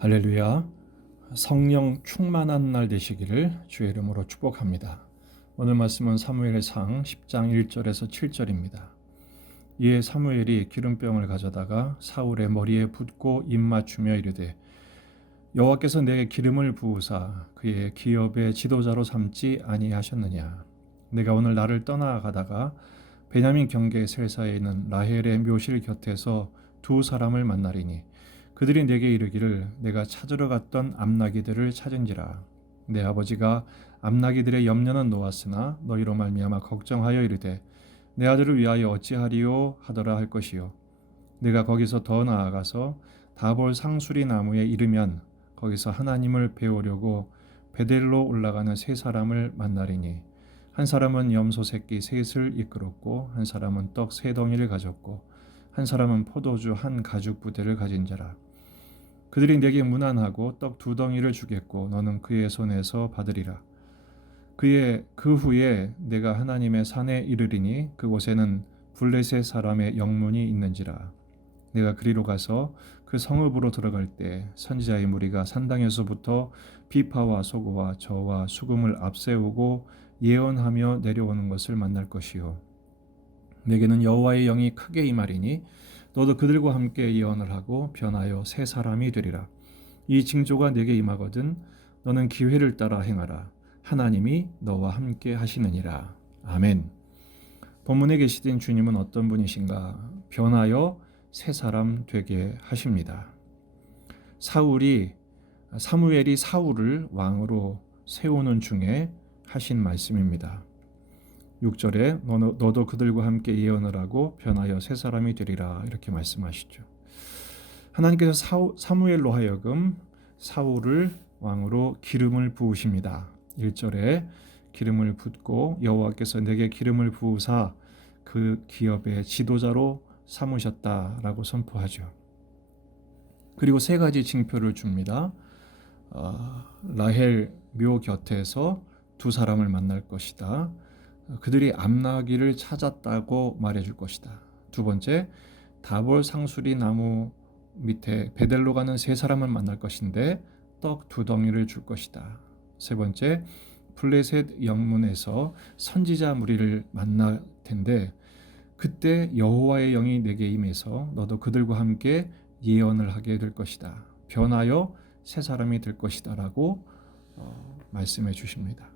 할렐루야. 성령 충만한 날 되시기를 주의 이름으로 축복합니다. 오늘 말씀은 사무엘상 10장 1절에서 7절입니다. 이에 사무엘이 기름병을 가져다가 사울의 머리에 붓고 입 맞추며 이르되 여호와께서 내게 기름을 부으사 그의 기업의 지도자로 삼지 아니하셨느냐. 내가 오늘 나를 떠나가다가 베냐민 경계 셀사에 있는 라헬의 묘실 곁에서 두 사람을 만나리니 그들이 내게 이르기를 내가 찾으러 갔던 암나기들을 찾은지라. 내 아버지가 암나기들의 염려는 놓았으나 너희로 말미암아 걱정하여 이르되 내 아들을 위하여 어찌하리요 하더라 할 것이요. 내가 거기서 더 나아가서 다볼 상수리 나무에 이르면 거기서 하나님을 배우려고 베델로 올라가는 세 사람을 만나리니 한 사람은 염소 새끼 셋을 이끌었고 한 사람은 떡 세 덩이를 가졌고 한 사람은 포도주 한 가죽 부대를 가진 자라. 그들이 내게 문안하고 떡 두 덩이를 주겠고 너는 그의 손에서 받으리라. 그 후에 내가 하나님의 산에 이르리니 그곳에는 블레셋 사람의 영문이 있는지라. 내가 그리로 가서 그 성읍으로 들어갈 때 선지자의 무리가 산당에서부터 비파와 소고와 저와 수금을 앞세우고 예언하며 내려오는 것을 만날 것이요. 내게는 여호와의 영이 크게 임하리니 너도 그들과 함께 예언을 하고 변하여 새 사람이 되리라. 이 징조가 내게 임하거든 너는 기회를 따라 행하라. 하나님이 너와 함께 하시느니라. 아멘. 본문에 계시된 주님은 어떤 분이신가? 변하여 새 사람 되게 하십니다. 사무엘이 사울을 왕으로 세우는 중에 하신 말씀입니다. 6절에 너도 그들과 함께 예언을 하고 변하여 새 사람이 되리라 이렇게 말씀하시죠. 하나님께서 사무엘로 하여금 사울을 왕으로 기름을 부으십니다. 1절에 기름을 붓고 여호와께서 내게 기름을 부으사 그 기업의 지도자로 삼으셨다라고 선포하죠. 그리고 세 가지 징표를 줍니다. 라헬 묘 곁에서 두 사람을 만날 것이다. 그들이 암나기를 찾았다고 말해줄 것이다. 두 번째, 다볼 상수리 나무 밑에 베델로 가는 세 사람을 만날 것인데 떡 두 덩이를 줄 것이다. 세 번째, 블레셋 영문에서 선지자 무리를 만날 텐데 그때 여호와의 영이 내게 임해서 너도 그들과 함께 예언을 하게 될 것이다. 변하여 새 사람이 될 것이다 라고 말씀해 주십니다.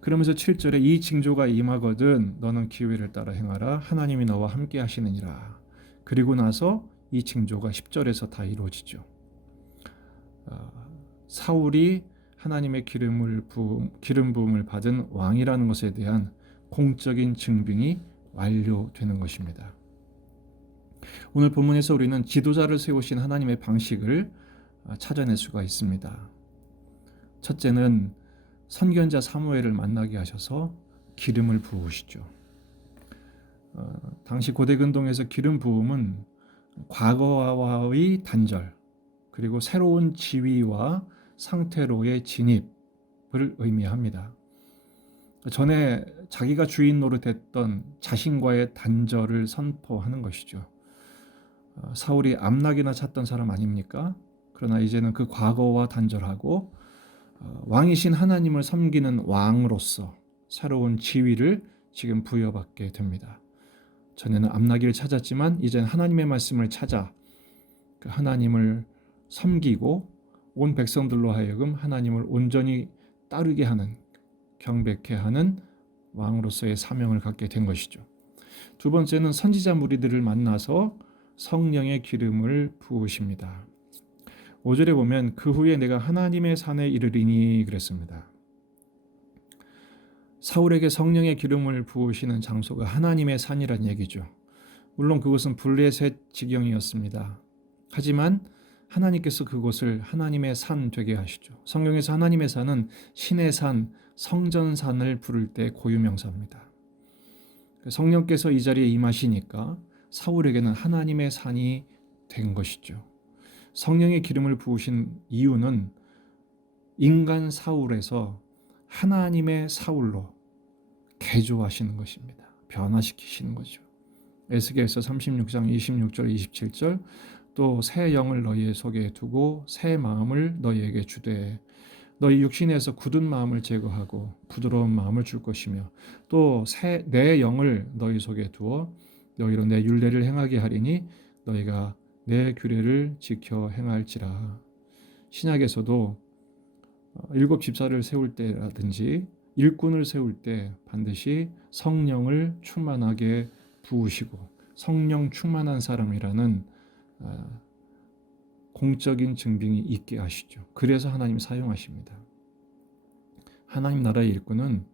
그러면서 7절에 이 징조가 임하거든 너는 기회를 따라 행하라. 하나님이 너와 함께 하시느니라. 그리고 나서 이 징조가 10절에서 다 이루어지죠. 사울이 하나님의 기름 부음을 받은 왕이라는 것에 대한 공적인 증빙이 완료되는 것입니다. 오늘 본문에서 우리는 지도자를 세우신 하나님의 방식을 찾아낼 수가 있습니다. 첫째는 선견자 사무엘을 만나게 하셔서 기름을 부으시죠. 당시 고대 근동에서 기름 부음은 과거와의 단절 그리고 새로운 지위와 상태로의 진입을 의미합니다. 전에 자기가 주인 노릇했던 자신과의 단절을 선포하는 것이죠. 사울이 암나기나 찾던 사람 아닙니까? 그러나 이제는 그 과거와 단절하고 왕이신 하나님을 섬기는 왕으로서 새로운 지위를 지금 부여받게 됩니다. 전에는 암나기를 찾았지만 이제는 하나님의 말씀을 찾아 그 하나님을 섬기고 온 백성들로 하여금 하나님을 온전히 따르게 하는 경배케 하는 왕으로서의 사명을 갖게 된 것이죠. 두 번째는 선지자 무리들을 만나서 성령의 기름을 부으십니다. 5절에 보면 그 후에 내가 하나님의 산에 이르리니 그랬습니다. 사울에게 성령의 기름을 부으시는 장소가 하나님의 산이란 얘기죠. 물론 그것은 블레셋 지경이었습니다. 하지만 하나님께서 그곳을 하나님의 산 되게 하시죠. 성경에서 하나님의 산은 신의 산, 성전산을 부를 때 고유명사입니다. 성령께서 이 자리에 임하시니까 사울에게는 하나님의 산이 된 것이죠. 성령의 기름을 부으신 이유는 인간 사울에서 하나님의 사울로 개조하시는 것입니다. 변화시키시는 거죠. 에스겔서 36장 26절 27절 또 새 영을 너희 속에 두고 새 마음을 너희에게 주되 너희 육신에서 굳은 마음을 제거하고 부드러운 마음을 줄 것이며 또 내 영을 너희 속에 두어 너희로 내 율례를 행하게 하리니 너희가 내 규례를 지켜 행할지라. 신약에서도 일곱 집사를 세울 때라든지 일꾼을 세울 때 반드시 성령을 충만하게 부으시고 성령 충만한 사람이라는 공적인 증빙이 있게 하시죠. 그래서 하나님 사용하십니다. 하나님 나라의 일꾼은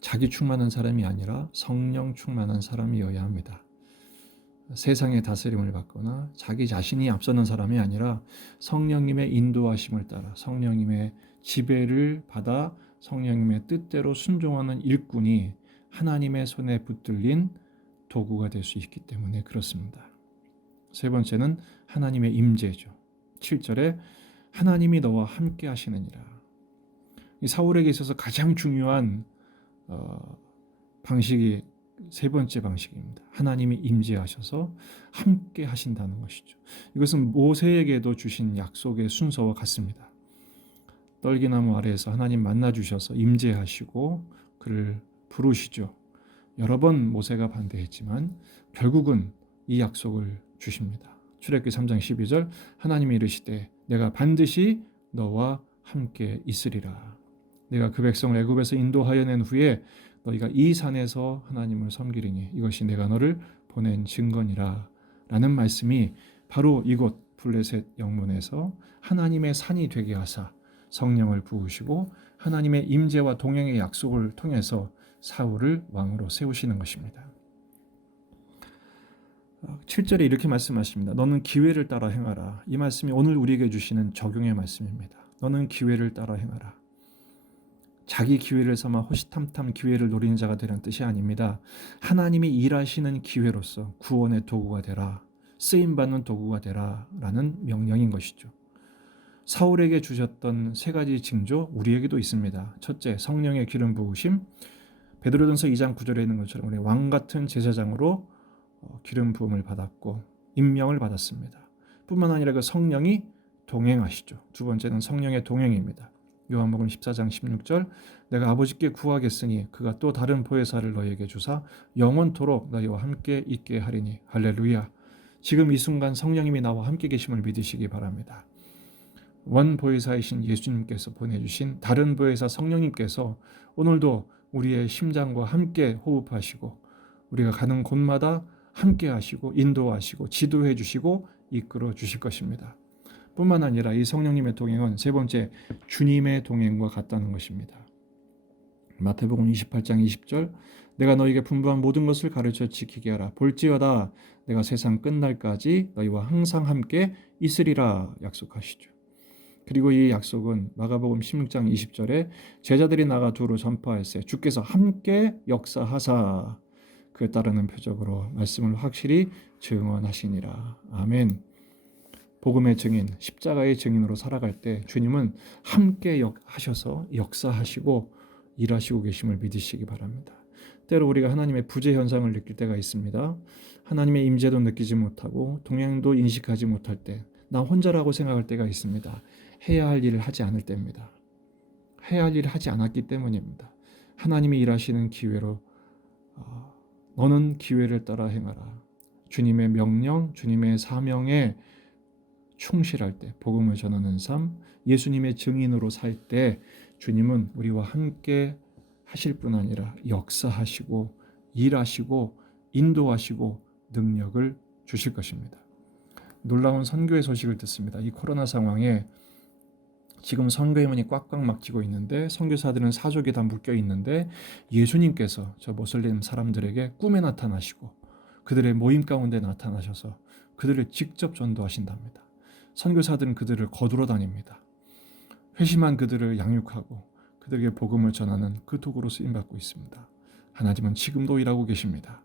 자기 충만한 사람이 아니라 성령 충만한 사람이어야 합니다. 세상의 다스림을 받거나 자기 자신이 앞서는 사람이 아니라 성령님의 인도하심을 따라 성령님의 지배를 받아 성령님의 뜻대로 순종하는 일꾼이 하나님의 손에 붙들린 도구가 될 수 있기 때문에 그렇습니다. 세 번째는 하나님의 임재죠. 7절에 하나님이 너와 함께 하시느니라. 이 사울에게 있어서 가장 중요한 방식이 세 번째 방식입니다. 하나님이 임재하셔서 함께 하신다는 것이죠. 이것은 모세에게도 주신 약속의 순서와 같습니다. 떨기나무 아래에서 하나님 만나 주셔서 임재하시고 그를 부르시죠. 여러 번 모세가 반대했지만 결국은 이 약속을 주십니다. 출애굽기 3장 12절 하나님이 이르시되 내가 반드시 너와 함께 있으리라. 내가 그 백성을 애굽에서 인도하여 낸 후에 너희가 이 산에서 하나님을 섬기리니 이것이 내가 너를 보낸 증거니라 라는 말씀이 바로 이곳 블레셋 영문에서 하나님의 산이 되게 하사 성령을 부으시고 하나님의 임재와 동행의 약속을 통해서 사울을 왕으로 세우시는 것입니다. 7절에 이렇게 말씀하십니다. 너는 기회를 따라 행하라. 이 말씀이 오늘 우리에게 주시는 적용의 말씀입니다. 너는 기회를 따라 행하라. 자기 기회를 삼아 호시탐탐 기회를 노리는 자가 되라는 뜻이 아닙니다. 하나님이 일하시는 기회로서 구원의 도구가 되라. 쓰임받는 도구가 되라 라는 명령인 것이죠. 사울에게 주셨던 세 가지 징조 우리에게도 있습니다. 첫째, 성령의 기름 부으심. 베드로전서 2장 9절에 있는 것처럼 우리 왕같은 제사장으로 기름 부음을 받았고 임명을 받았습니다. 뿐만 아니라 그 성령이 동행하시죠. 두 번째는 성령의 동행입니다. 요한복음 14장 16절 내가 아버지께 구하겠으니 그가 또 다른 보혜사를 너희에게 주사 영원토록 너희와 함께 있게 하리니 할렐루야. 지금 이 순간 성령님이 나와 함께 계심을 믿으시기 바랍니다. 원 보혜사이신 예수님께서 보내주신 다른 보혜사 성령님께서 오늘도 우리의 심장과 함께 호흡하시고 우리가 가는 곳마다 함께 하시고 인도하시고 지도해 주시고 이끌어 주실 것입니다. 뿐만 아니라 이 성령님의 동행은 세 번째 주님의 동행과 같다는 것입니다. 마태복음 28장 20절 내가 너희에게 분부한 모든 것을 가르쳐 지키게 하라. 볼지어다 내가 세상 끝날까지 너희와 항상 함께 있으리라 약속하시죠. 그리고 이 약속은 마가복음 16장 20절에 제자들이 나가 두루 전파할세 주께서 함께 역사하사 그에 따르는 표적으로 말씀을 확실히 증언하시니라. 아멘. 복음의 증인, 십자가의 증인으로 살아갈 때 주님은 함께 하셔서 역사하시고 일하시고 계심을 믿으시기 바랍니다. 때로 우리가 하나님의 부재 현상을 느낄 때가 있습니다. 하나님의 임재도 느끼지 못하고 동행도 인식하지 못할 때 나 혼자라고 생각할 때가 있습니다. 해야 할 일을 하지 않을 때입니다. 해야 할 일을 하지 않았기 때문입니다. 하나님이 일하시는 기회로 너는 기회를 따라 행하라. 주님의 명령, 주님의 사명에 충실할 때 복음을 전하는 삶, 예수님의 증인으로 살 때 주님은 우리와 함께 하실 뿐 아니라 역사하시고 일하시고 인도하시고 능력을 주실 것입니다. 놀라운 선교의 소식을 듣습니다. 이 코로나 상황에 지금 선교의 문이 꽉꽉 막히고 있는데 선교사들은 사족이 다 묶여 있는데 예수님께서 저 모슬림 사람들에게 꿈에 나타나시고 그들의 모임 가운데 나타나셔서 그들을 직접 전도하신답니다. 선교사들은 그들을 거두러 다닙니다. 회심한 그들을 양육하고 그들에게 복음을 전하는 그 도구로 쓰임받고 있습니다. 하나님은 지금도 일하고 계십니다.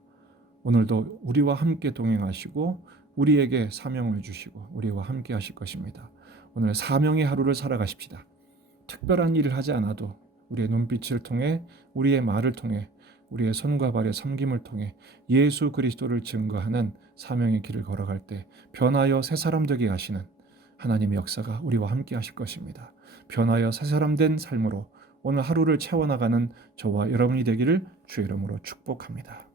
오늘도 우리와 함께 동행하시고 우리에게 사명을 주시고 우리와 함께 하실 것입니다. 오늘 사명의 하루를 살아가십시다. 특별한 일을 하지 않아도 우리의 눈빛을 통해 우리의 말을 통해 우리의 손과 발의 섬김을 통해 예수 그리스도를 증거하는 사명의 길을 걸어갈 때 변하여 새 사람 되게 하시는 하나님의 역사가 우리와 함께 하실 것입니다. 변하여 새 사람 된 삶으로 오늘 하루를 채워나가는 저와 여러분이 되기를 주의 이름으로 축복합니다.